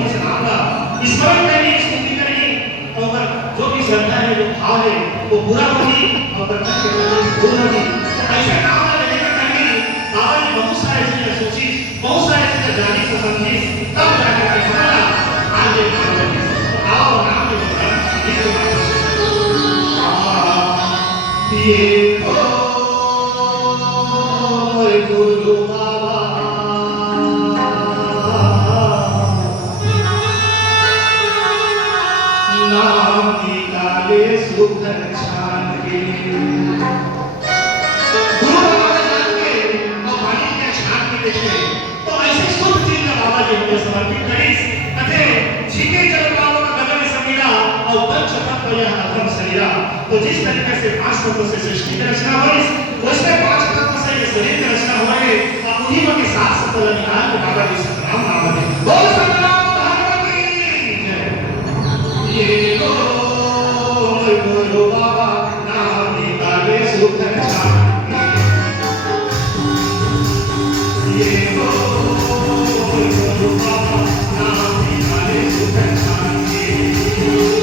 उस नाम का स्मरण करें, स्तुति करें, और जो भी श्रद्धा है, जो भाव है, वो पूरा होगी और बर्तन के प्रति भूल होगी। तो ऐसे नाम का लेकर करेंगे, बाबा ने बहुत सारे चीजें सोची, बहुत सारे चीजें जानी से समझी, तब जाकर के हमारा आज ये नाम लगी। तो आओ नाम के भगवान इसके ये गुरु बाबा नाम निकाले सुख छान के, गुरु बाबा जान के और वाणी के छान के देखे, तो ऐसे शुद्ध चीज का बाबा जी हमें समर्पित करी। अथे जीके जल बाबा का गगन समीरा और पंच तत्व यह अधम शरीरा। तो जिस तरीके से 5 तत्वों से सृष्टि की रचना हुई, उसमें 5 तत्वों से ये शरीर की रचना हुई, और उन्हीं में 7 सत्व निकाल के बाबा जी सतनाम नाम है। बोल सतनाम भगवती जय। ये गुरु बाबा नाम निकाले सुख छान के, ये गुरु बाबा नाम निकाले सुख छान के।